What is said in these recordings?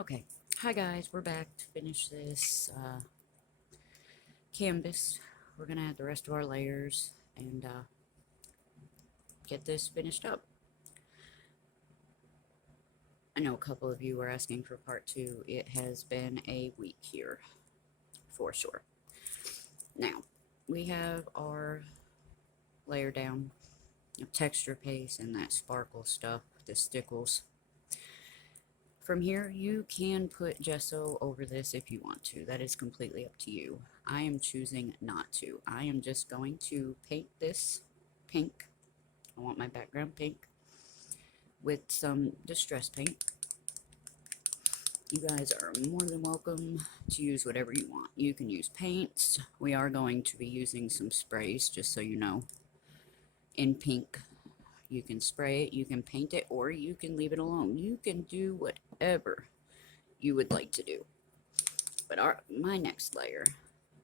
Okay, hi guys, we're back to finish this canvas. We're gonna add the rest of our layers and get this finished up. I know a couple of you were asking for part 2. It has been a week here, for sure. Now, we have our layer down of texture paste and that sparkle stuff, the stickles. From here, you can put gesso over this if you want to. That is completely up to you. I am choosing not to. I am just going to paint this pink. I want my background pink with some distress paint. You guys are more than welcome to use whatever you want. You can use paints. We are going to be using some sprays, just so you know, in pink. You can spray it, you can paint it, or you can leave it alone. You can do whatever you would like to do. But my next layer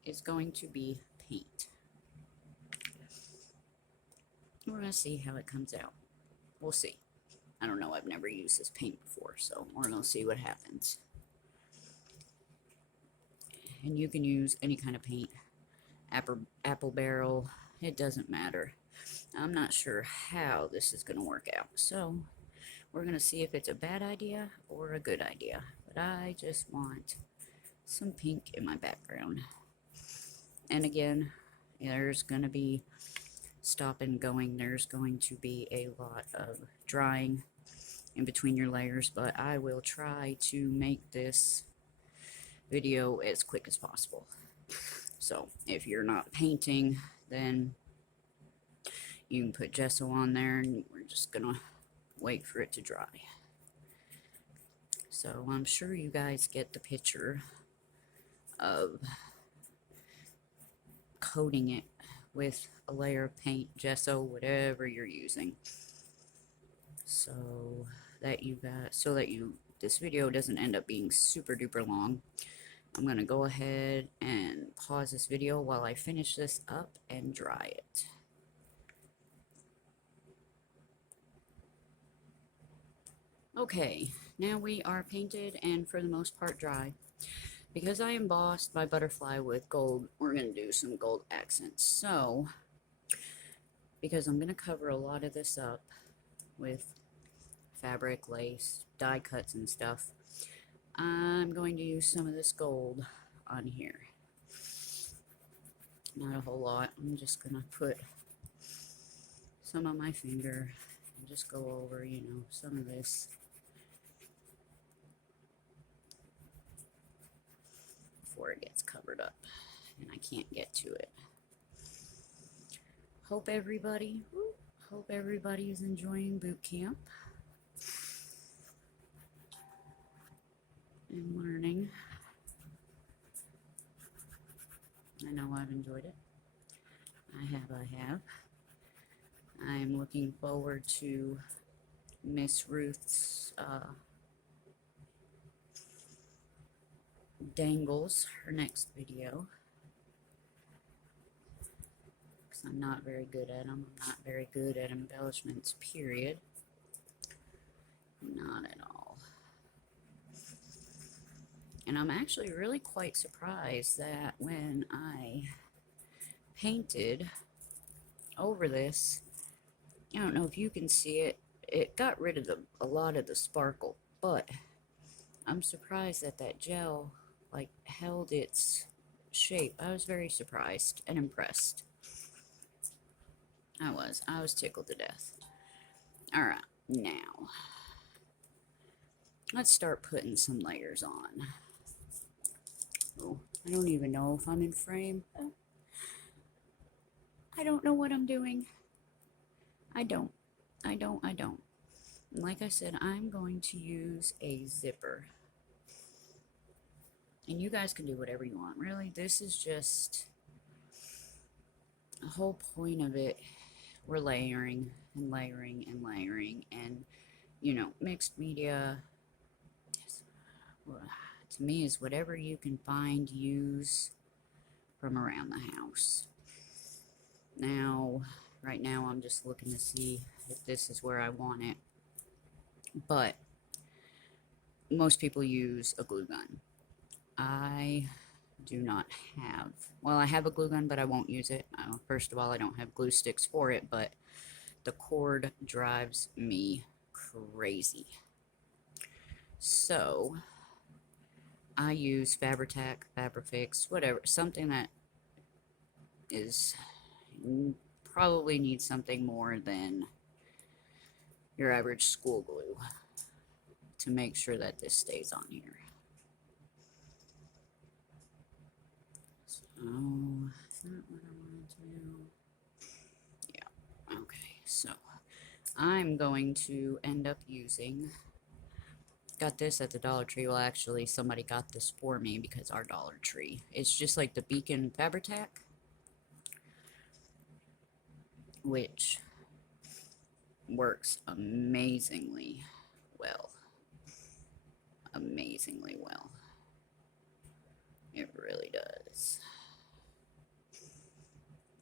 is going to be paint. We're going to see how it comes out. We'll see. I don't know, I've never used this paint before, so we're going to see what happens. And you can use any kind of paint. Apple barrel, it doesn't matter. I'm not sure how this is going to work out, so we're going to see if it's a bad idea or a good idea. But I just want some pink in my background. And again, there's going to be stop and going. There's going to be a lot of drying in between your layers, but I will try to make this video as quick as possible. So if you're not painting, then you can put gesso on there, and we're just gonna wait for it to dry. So I'm sure you guys get the picture of coating it with a layer of paint, gesso, whatever you're using, so that this video doesn't end up being super duper long. I'm gonna go ahead and pause this video while I finish this up and dry it. Okay, now we are painted and for the most part dry. Because I embossed my butterfly with gold, we're going to do some gold accents. So, because I'm going to cover a lot of this up with fabric, lace, die cuts and stuff, I'm going to use some of this gold on here. Not a whole lot. I'm just going to put some on my finger and just go over, you know, some of this. Before it gets covered up and I can't get to it. Hope everybody is enjoying boot camp and learning. I know I've enjoyed it. I have. I'm looking forward to Miss Ruth's dangles, her next video, because I'm not very good at them. I'm not very good at embellishments, period. Not at all. And I'm actually really quite surprised that when I painted over this, I don't know if you can see it, it got rid of a lot of the sparkle, but I'm surprised that that gel like held its shape. I was very surprised and impressed. I was tickled to death. Alright, now let's start putting some layers on. Oh, I don't even know if I'm in frame. I don't know what I'm doing. I don't. Like I said, I'm going to use a zipper. And you guys can do whatever you want. Really, this is just the whole point of it. We're layering and layering and layering, and you know, mixed media to me is whatever you can find, use from around the house. Now, right now I'm just looking to see if this is where I want it, but most people use a glue gun. I do not have, well, I have a glue gun, but I won't use it. First of all, I don't have glue sticks for it, but the cord drives me crazy. So I use Fabri-Tac, Fabri-Fix, whatever, something that is probably needs something more than your average school glue to make sure that this stays on here. So, is that what I want to do? Yeah, okay, so I'm going to end up using, got this at the Dollar Tree. Well, actually, somebody got this for me because our Dollar Tree, it's just like the Beacon Fabri-Tac, which works amazingly well. Amazingly well. It really does.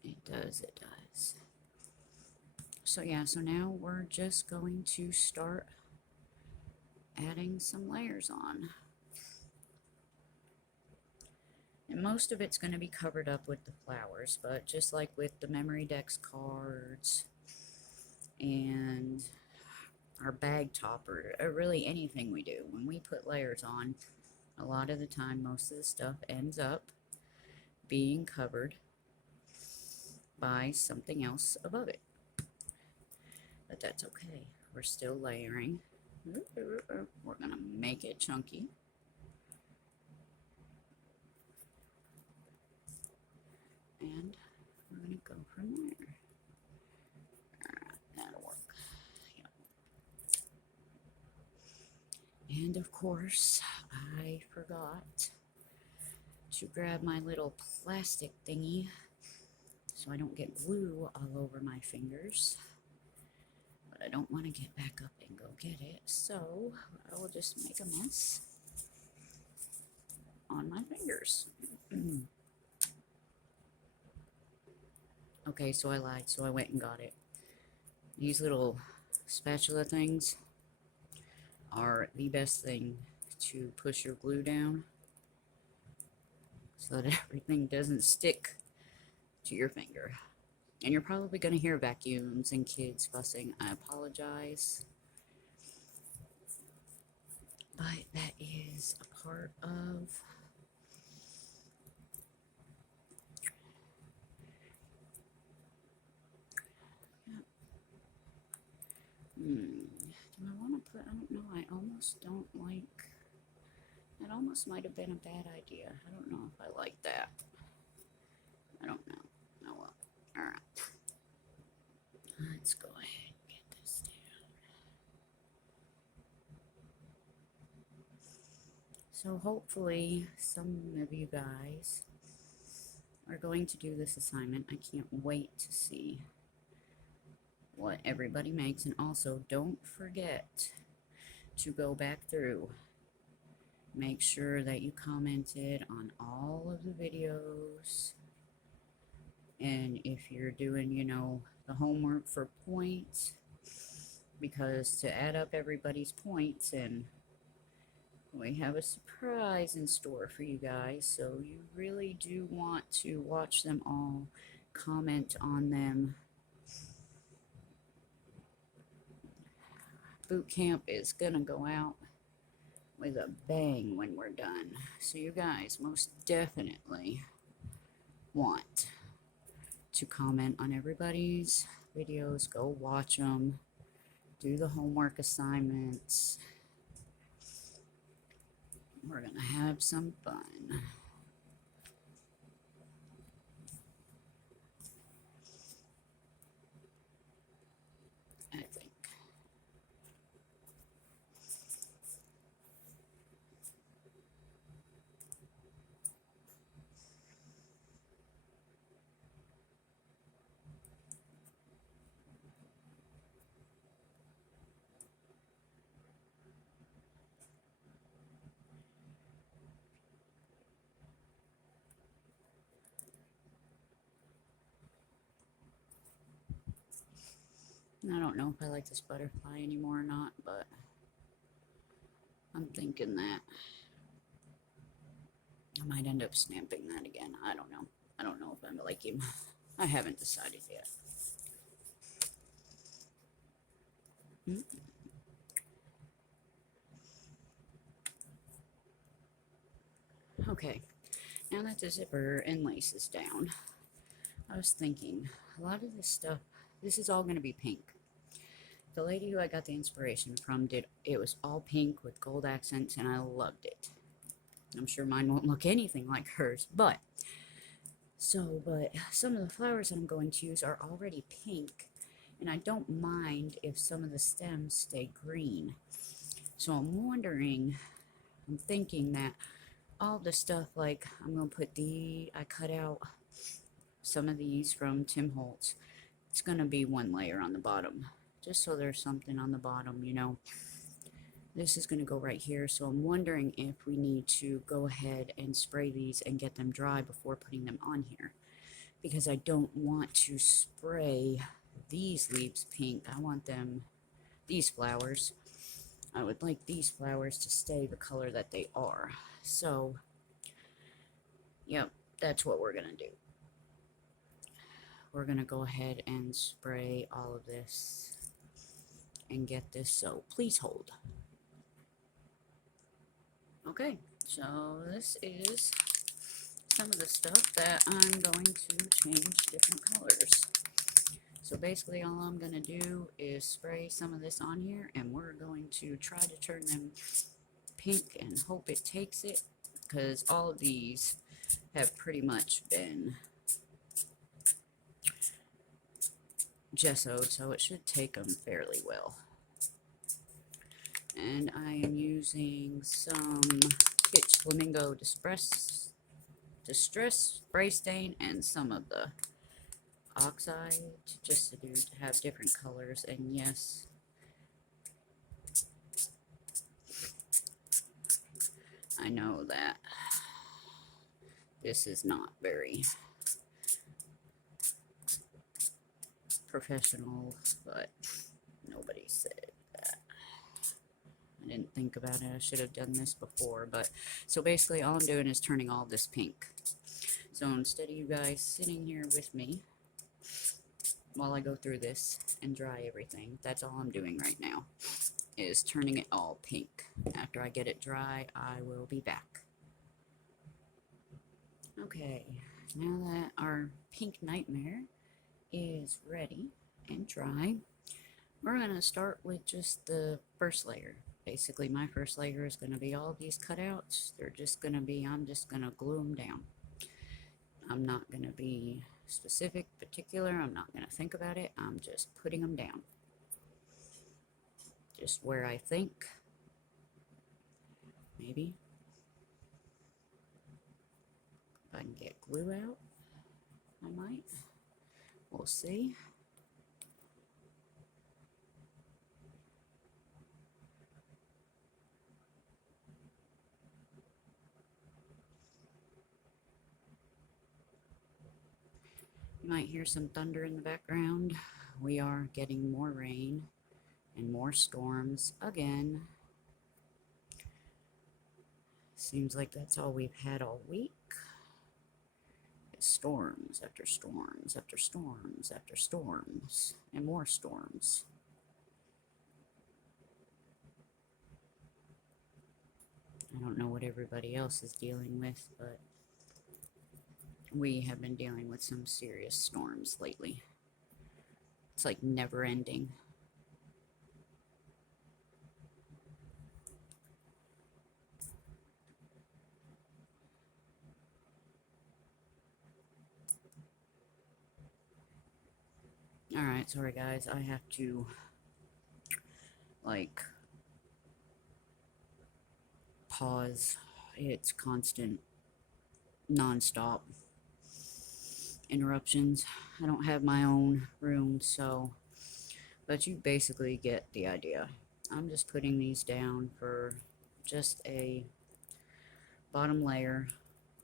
It does, it does. So yeah, so now we're just going to start adding some layers on. And most of it's going to be covered up with the flowers, but just like with the Memory Dex cards and our bag topper, or really anything we do, when we put layers on, a lot of the time, most of the stuff ends up being covered by something else above it. But that's okay. We're still layering. We're going to make it chunky. And we're going to go from there. Alright, that'll work. Yep. And of course, I forgot to grab my little plastic thingy so I don't get glue all over my fingers. But I don't want to get back up and go get it, so I will just make a mess on my fingers. Okay, so I lied, so I went and got it. These little spatula things are the best thing to push your glue down so that everything doesn't stick to your finger. And you're probably going to hear vacuums and kids fussing. I apologize. But that is a part of do I want to put, I don't know, I almost don't like, that almost might have been a bad idea. I don't know if I like that. I don't know. Oh well. Alright. Let's go ahead and get this down. So hopefully some of you guys are going to do this assignment. I can't wait to see what everybody makes, and also don't forget to go back through, make sure that you commented on all of the videos, and if you're doing, you know, the homework for points, because to add up everybody's points, and we have a surprise in store for you guys, so you really do want to watch them all, comment on them. Boot camp is gonna go out with a bang when we're done. So you guys most definitely want to comment on everybody's videos. Go watch them. Do the homework assignments. We're gonna have some fun. I think. I don't know if I like this butterfly anymore or not, but I'm thinking that I might end up snapping that again. I don't know. I don't know if I'm like him. I haven't decided yet. Okay, now that the zipper and lace is down, I was thinking a lot of this stuff, this is all going to be pink. The lady who I got the inspiration from it was all pink with gold accents, and I loved it. I'm sure mine won't look anything like hers, but some of the flowers that I'm going to use are already pink, and I don't mind if some of the stems stay green. So I'm thinking that all the stuff, like I'm going to put I cut out some of these from Tim Holtz. It's going to be one layer on the bottom, just so there's something on the bottom, you know. This is going to go right here, so I'm wondering if we need to go ahead and spray these and get them dry before putting them on here, because I don't want to spray these leaves pink. I want these flowers, I would like these flowers to stay the color that they are. So, yep, that's what we're going to do. We're going to go ahead and spray all of this and get this, so please hold. Okay, so this is some of the stuff that I'm going to change different colors. So basically all I'm going to do is spray some of this on here, and we're going to try to turn them pink and hope it takes it, because all of these have pretty much been gessoed, so it should take them fairly well. And I am using some Kitsch Flamingo Distress Spray Stain and some of the oxide, just to have different colors. And yes, I know that this is not very professional, but nobody said that. I didn't think about it. I should have done this before, but so basically all I'm doing is turning all this pink. So instead of you guys sitting here with me while I go through this and dry everything, that's all I'm doing right now, is turning it all pink. After I get it dry, I will be back. Okay, now that our pink nightmare is ready and dry, we're going to start with just the first layer. Basically, my first layer is going to be all of these cutouts. They're just going to be, I'm just going to glue them down. I'm not going to be specific, particular. I'm not going to think about it. I'm just putting them down. Just where I think. Maybe. If I can get glue out, I might. We'll see. You might hear some thunder in the background. We are getting more rain and more storms again. Seems like that's all we've had all week. It's storms after storms after storms after storms and more storms. I don't know what everybody else is dealing with, but we have been dealing with some serious storms lately. It's like never ending. Alright, sorry guys, I have to, like, pause. It's constant, non-stop interruptions. I don't have my own room, so, but you basically get the idea. I'm just putting these down for just a bottom layer,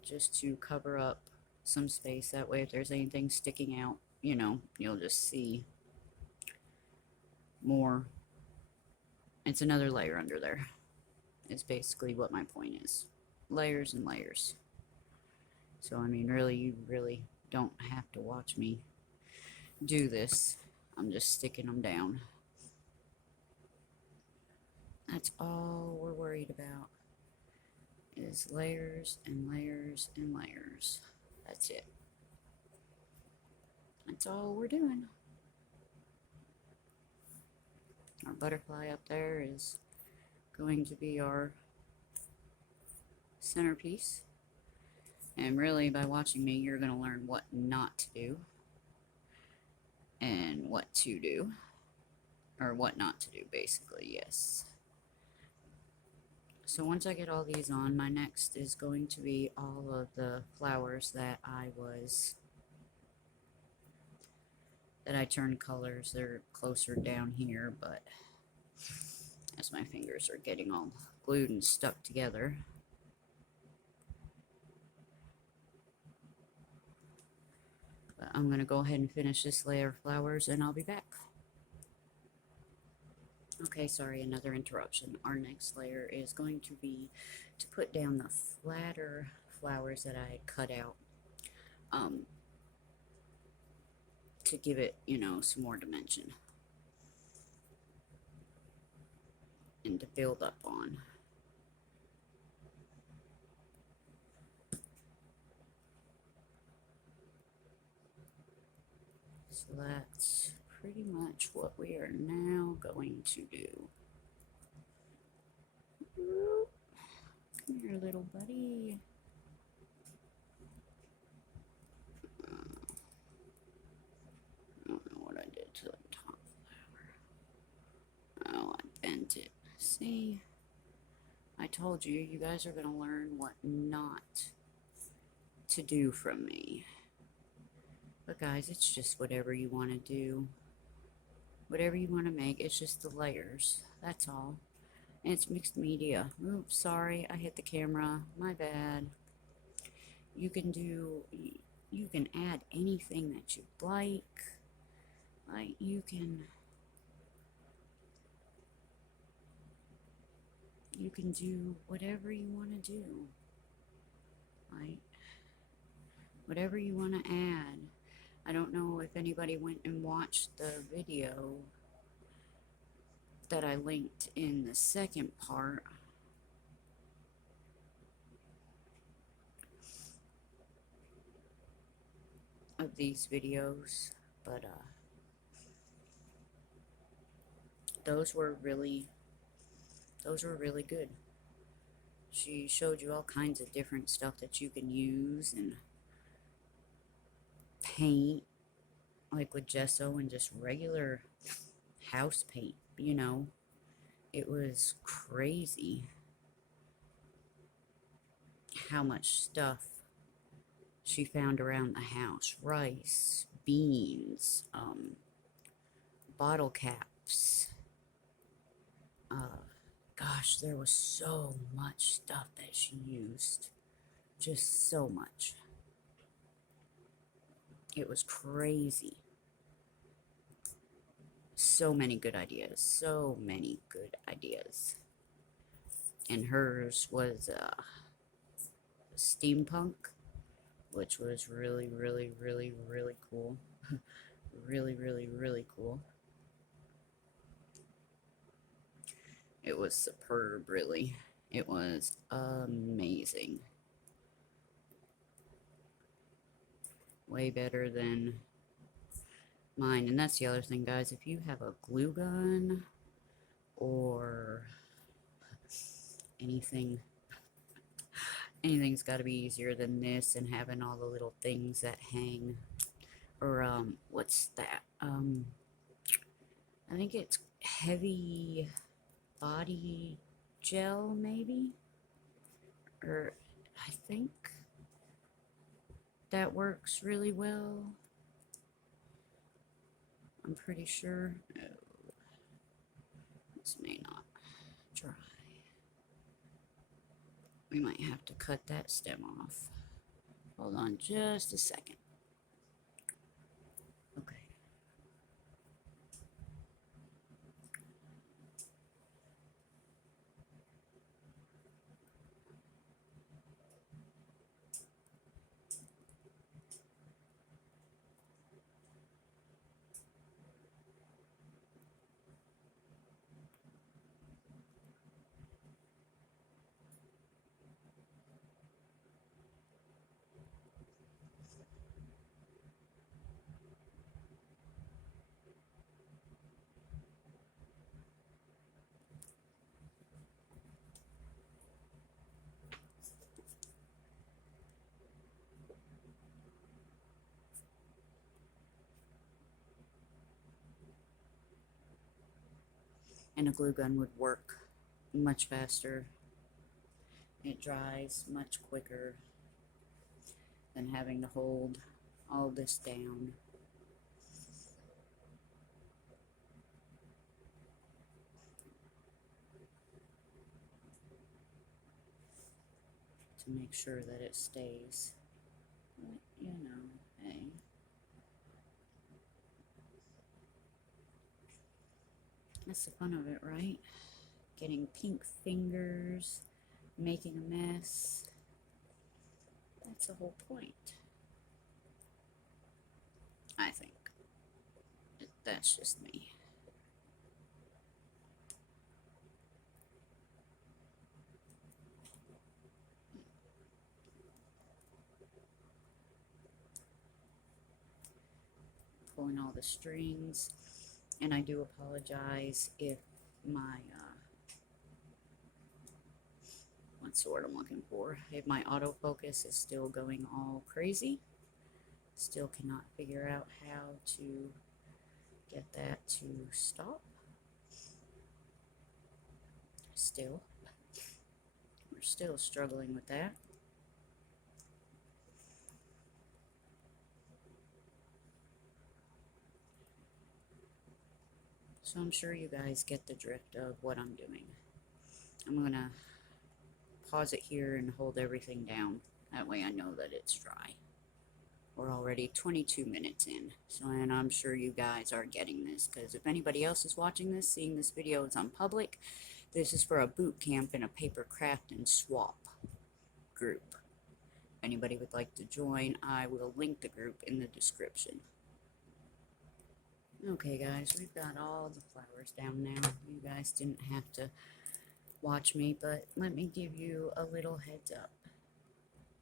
just to cover up some space. That way if there's anything sticking out, you know, you'll just see more. It's another layer under there. is basically what my point is. Layers and layers. So, I mean, really, you really don't have to watch me do this. I'm just sticking them down. That's all we're worried about, is layers and layers and layers. That's it. That's all we're doing. Our butterfly up there is going to be our centerpiece. And really, by watching me, you're going to learn what not to do and what to do. Or what not to do, basically, yes. So once I get all these on, my next is going to be all of the flowers that I turned colors. They're closer down here, but as my fingers are getting all glued and stuck together. But I'm going to go ahead and finish this layer of flowers and I'll be back. Okay, sorry, another interruption. Our next layer is going to be to put down the flatter flowers that I cut out to give it, you know, some more dimension and to build up on. So that's pretty much what we are now going to do. Come here, little buddy. I don't know what I did to the top flower. Oh, I bent it. See? I told you, you guys are going to learn what not to do from me. But guys, it's just whatever you want to do. Whatever you want to make, it's just the layers. That's all. And it's mixed media. Oops, sorry, I hit the camera. My bad. You can add anything that you like. Like, you can do whatever you want to do. Like, whatever you want to add. I don't know if anybody went and watched the video that I linked in the second part. Of these videos, but those were really good. She showed you all kinds of different stuff that you can use and paint, like with gesso and just regular house paint, you know. It was crazy how much stuff she found around the house. Rice, beans, bottle caps. Gosh, there was so much stuff that she used. Just so much. It was crazy. So many good ideas. So many good ideas. And hers was steampunk, which was really, really, really, really cool. Really, really, really cool. It was superb, really. It was amazing. Way better than mine. And that's the other thing, guys. If you have a glue gun or anything's got to be easier than this, and having all the little things that hang. Or what's that? I think it's heavy body gel, maybe, or I think that works really well. I'm pretty sure. Oh, this may not dry. We might have to cut that stem off. Hold on just a second. Okay. and a glue gun would work much faster. It dries much quicker than having to hold all this down. To make sure that it stays. But, you know, hey. That's the fun of it, right? Getting pink fingers, making a mess. That's the whole point, I think. That's just me. Pulling all the strings, and I do apologize if my what's the word I'm looking for, if my autofocus is still going all crazy. Still cannot figure out how to get that to stop. Still, we're still struggling with that. So I'm sure you guys get the drift of what I'm doing. I'm gonna pause it here and hold everything down. That way I know that it's dry. We're already 22 minutes in, so, and I'm sure you guys are getting this, because if anybody else is watching this, seeing this video is on public, this is for a boot camp in a paper craft and swap group. If anybody would like to join, I will link the group in the description. Okay guys, we've got all the flowers down now. You guys didn't have to watch me, but let me give you a little heads up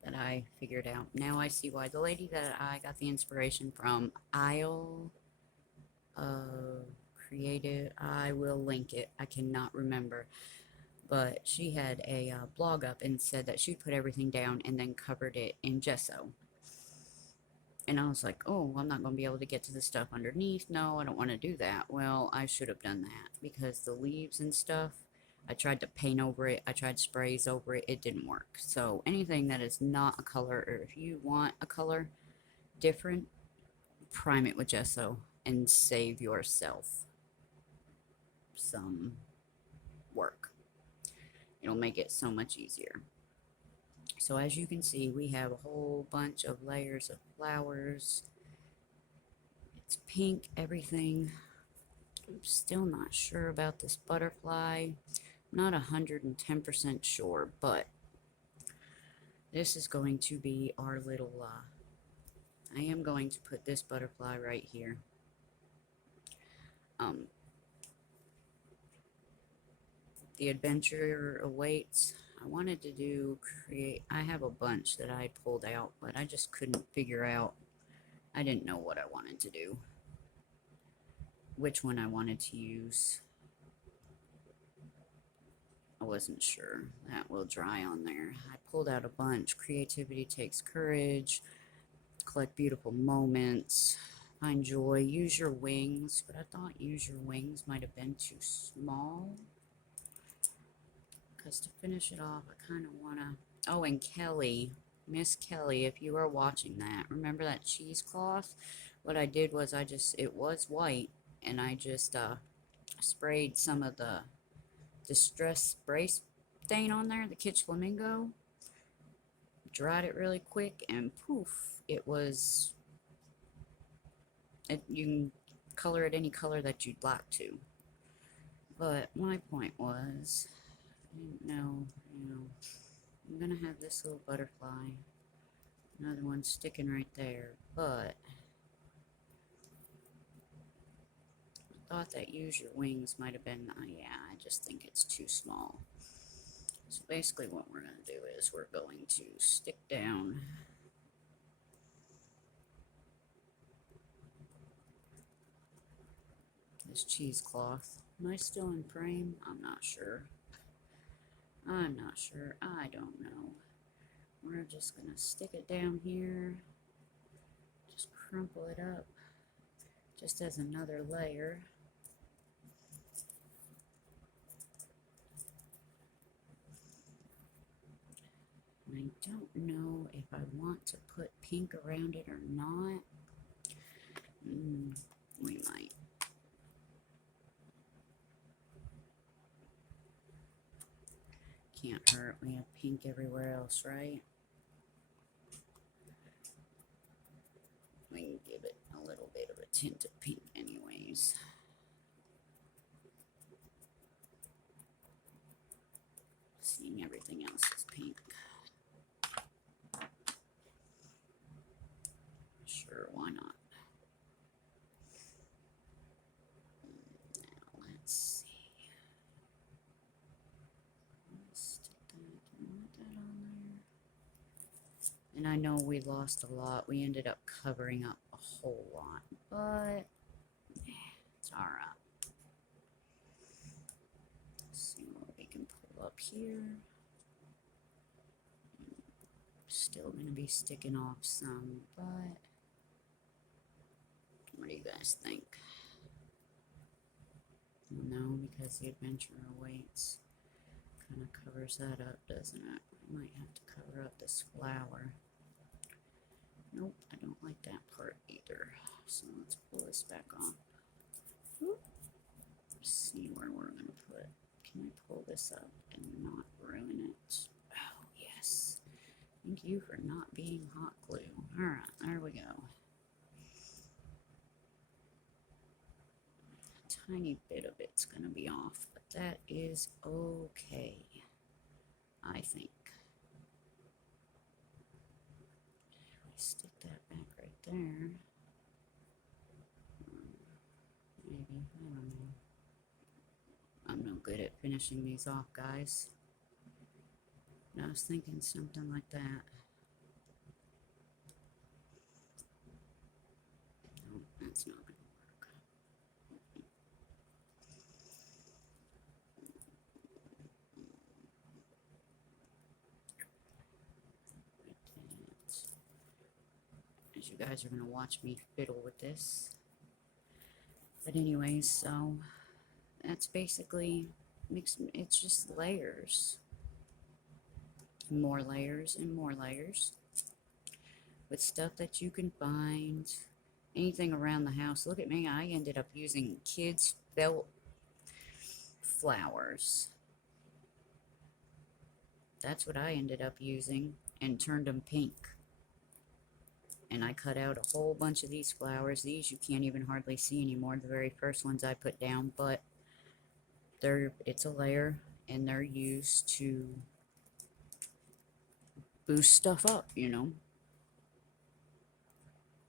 that I figured out. Now I see why the lady that I got the inspiration from, Isle Creative, I will link it, I cannot remember, but she had a blog up and said that she put everything down and then covered it in gesso. And I was like, oh, I'm not going to be able to get to the stuff underneath. No, I don't want to do that. Well, I should have done that, because the leaves and stuff, I tried to paint over it. I tried sprays over it. It didn't work. So anything that is not a color, or if you want a color different, prime it with gesso and save yourself some work. It'll make it so much easier. So as you can see, we have a whole bunch of layers of flowers. It's pink, everything. I'm still not sure about this butterfly. Not 110% sure, but this is going to be our little, I am going to put this butterfly right here. The adventure awaits. I wanted to do I have a bunch that I pulled out, but I just couldn't figure out. I didn't know what I wanted to do, which one I wanted to use. I wasn't sure. That will dry on there. I pulled out a bunch. Creativity takes courage. Collect beautiful moments. Find joy. Use your wings. But I thought use your wings might have been too small. Because to finish it off, I kind of want to... Oh, and Kelly. Miss Kelly, if you are watching that, remember that cheesecloth? What I did was it was white, and I just sprayed some of the Distress spray stain on there, the Kitsch Flamingo. Dried it really quick, and poof, it was... you can color it any color that you'd like to. But my point was, I didn't know, I'm gonna have this little butterfly, another one sticking right there, but I thought that use your wings might have been, yeah, I just think it's too small. So basically what we're going to do is we're going to stick down this cheesecloth. Am I still in frame? I'm not sure. I'm not sure. I don't know. We're just going to stick it down here. Just crumple it up. Just as another layer. I don't know if I want to put pink around it or not. We might. Can't hurt. We have pink everywhere else, right? We can give it a little bit of a tint of pink anyways. Seeing everything else is pink. Sure, why not? Now, let's see. Stick that, want that on there. And I know we lost a lot. We ended up covering up a whole lot, but it's alright. Let's see what we can pull up here. Still going to be sticking off some, but what do you guys think? No, because the adventurer waits kind of covers that up, doesn't it? I might have to cover up this flower. Nope, I don't like that part either. So let's pull this back on. Let's see where we're going to put. Can I pull this up and not ruin it? Oh, yes. Thank you for not being hot glue. Alright, there we go. A tiny bit of it's going to be off, but that is okay, I think. Stick that back right there. Maybe, I don't know. I'm no good at finishing these off, guys. But I was thinking something like that. No, that's not going to work. As you guys are going to watch me fiddle with this. But anyways, so that's basically it's just layers. More layers and more layers. With stuff that you can find. Anything around the house. Look at me, I ended up using kids' felt flowers. That's what I ended up using and turned them pink. And I cut out a whole bunch of these flowers. These you can't even hardly see anymore. The very first ones I put down, but it's a layer and they're used to boost stuff up, you know.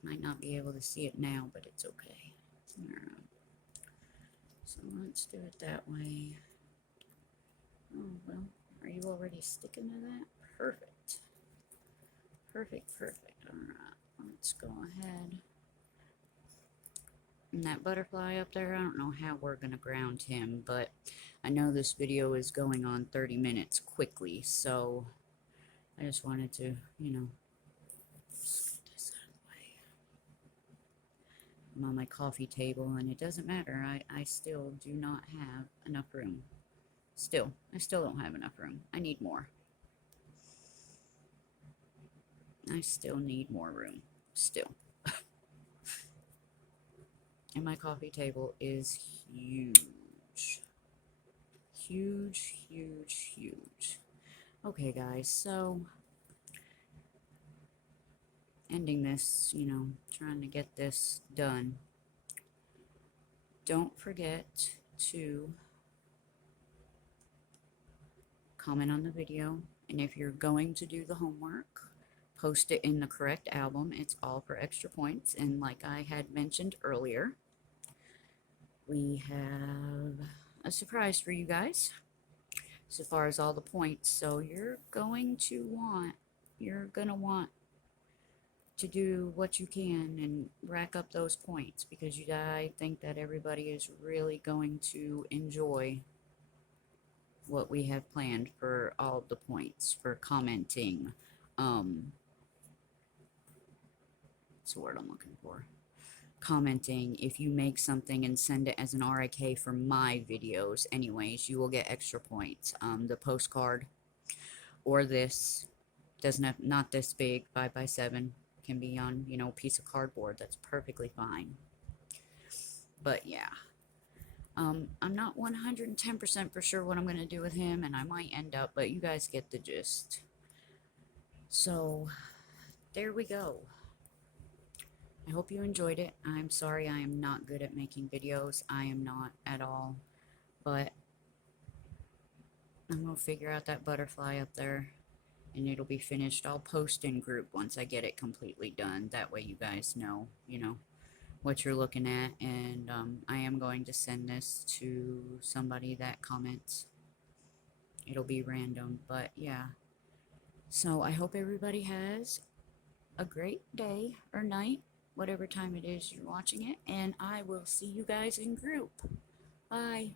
Might not be able to see it now, but it's okay. So let's do it that way. Oh, well, are you already sticking to that? Perfect. Perfect, perfect. Alright, let's go ahead. And that butterfly up there, I don't know how we're going to ground him, but I know this video is going on 30 minutes quickly, so I just wanted to, you know, just get this out of the way. I'm on my coffee table, and it doesn't matter. I still do not have enough room. I still don't have enough room. I need more. I still need more room. Still. And my coffee table is huge. Huge, huge, huge. Okay, guys, so ending this, you know, trying to get this done. Don't forget to comment on the video, and if you're going to do the homework, post it in the correct album. It's all for extra points, and like I had mentioned earlier, we have a surprise for you guys so far as all the points. So you're gonna want to do what you can and rack up those points, because I think that everybody is really going to enjoy what we have planned for all the points for commenting. That's the word I'm looking for. Commenting. If you make something and send it as an RIK for my videos anyways, you will get extra points. The postcard or this Doesn't have, not this big, 5x7. Can be on, you know, a piece of cardboard. That's perfectly fine. But yeah. I'm not 110% for sure what I'm going to do with him, and I might end up, but you guys get the gist. So, there we go. I hope you enjoyed it. I'm sorry I am not good at making videos. I am not at all. But I'm going to figure out that butterfly up there, and it'll be finished. I'll post in group once I get it completely done. That way you guys know, you know, what you're looking at. And I am going to send this to somebody that comments. It'll be random, but yeah. So I hope everybody has a great day or night, whatever time it is you're watching it, and I will see you guys in group. Bye.